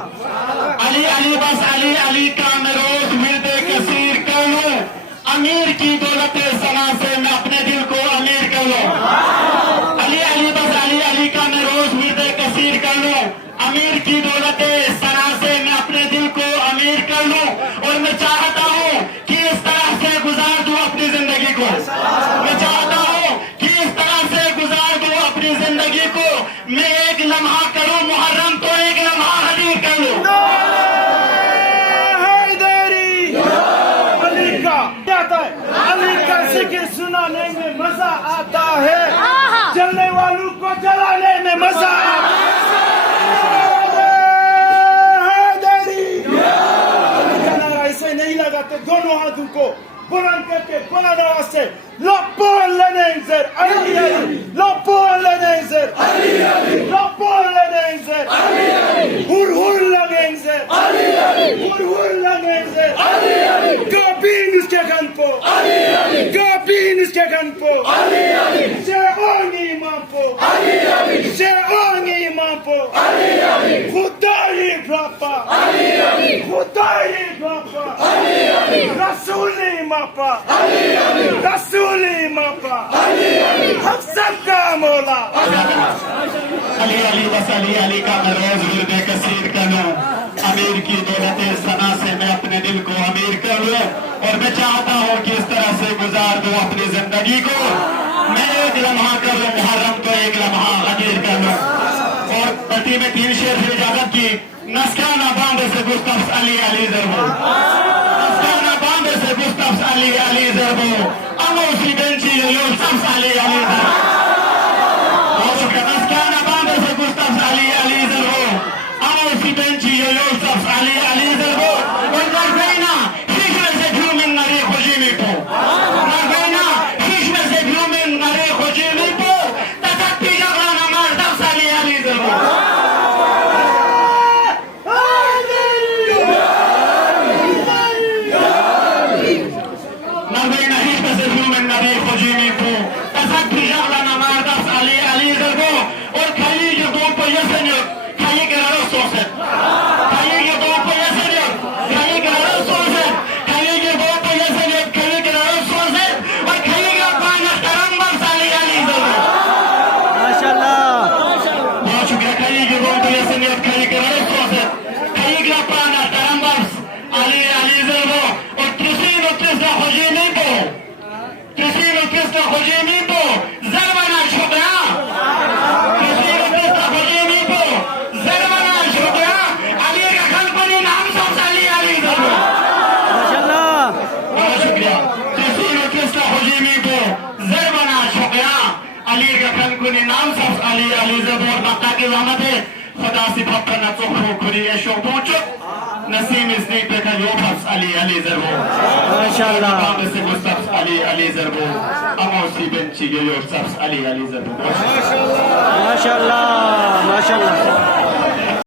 अली अली बस अली अली का मैं रोज मिलते कसीर कर लूं, अमीर की दौलत सना से मैं अपने दिल को अमीर कर लूं। अली अली बस अली अली का मैं रोज मिलते कसीर कर लूं, अमीर की दौलत सना से मैं अपने दिल को अमीर कर लूं। और मैं चाहता हूं कि इस तरह से गुजार दूं अपनी जिंदगी को, मैं चाहता हूं कि इस तरह से गुजार दूं अपनी जिंदगी को। मैं एक लम्हा करूं मुहर्रम तो एक लम्हा हदीर कर लूं। अली का जिक्र सुनाने में मजा आता है, जलने वालों को जलाने में मजा आता है। ऐसे नहीं लगाते दोनों हाथों को बुलंद करके बुलंद आवाज से लपोल लेनेंजर अली अली, लपोल लेनेंजर अली अली, लपोल लेनेंजर अली अली, हुर हुर लेनेंजर अली अली, हुर हुर लेनेंजर Ali Ali, Gabinus Keganpo Ali Ali, Gabinus Keganpo Ali Ali, Seoni Mampo Ali Ali, Seoni Mampo Ali Ali, Khudai Papa Ali Ali, Khudai Papa Ali Ali, Rasuli Mapa Ali Ali, Rasuli Mapa Ali Ali, हम सबका मौला अली अली बस अली अली का मैं रोज विर्द कसीर कर लूं, अमीर की दौलत सना से मैं अपने दिल को अमीर कर लूं। और मैं चाहता हूं कि इस तरह से गुजार दूं अपनी जिंदगी को। मैं एक लम्हा कर लूं मुहर्रम तो एक लम्हा हदीर कर लूं। और पति में 3 शेर से इजाजत की। नस्काना बांधे से गुस्तफ्स अली अली जरबो, नस्काना बांधे से गुस्तफ्स अली अली जरबो, अमोसी बेंची योसफ्स अली अली जरबो, नस्काना बांधे से गुस्तफ्स अली अली जरबो, अमोसी बेंची योसफ्स अली अली जरबो। और नरबैना शीश में से घूमिन नरे खुशी में पो, नरबैना शीश में से घूमिन नरे खुशी में पो, तसक्की जगला नमाज दफ्स Ali Ali जरबो। Ali Ali Zabor Mataki Ramade Fadasi Papana Tokho Kuri Esho Bocho Nasim is named Peka Yobhas Ali Ali Zabor Mashallah Bamese Gustafs Ali Ali Zabor Amosi Benchi Yoyosafs Ali Ali Zabor Mashallah Mashallah Mashallah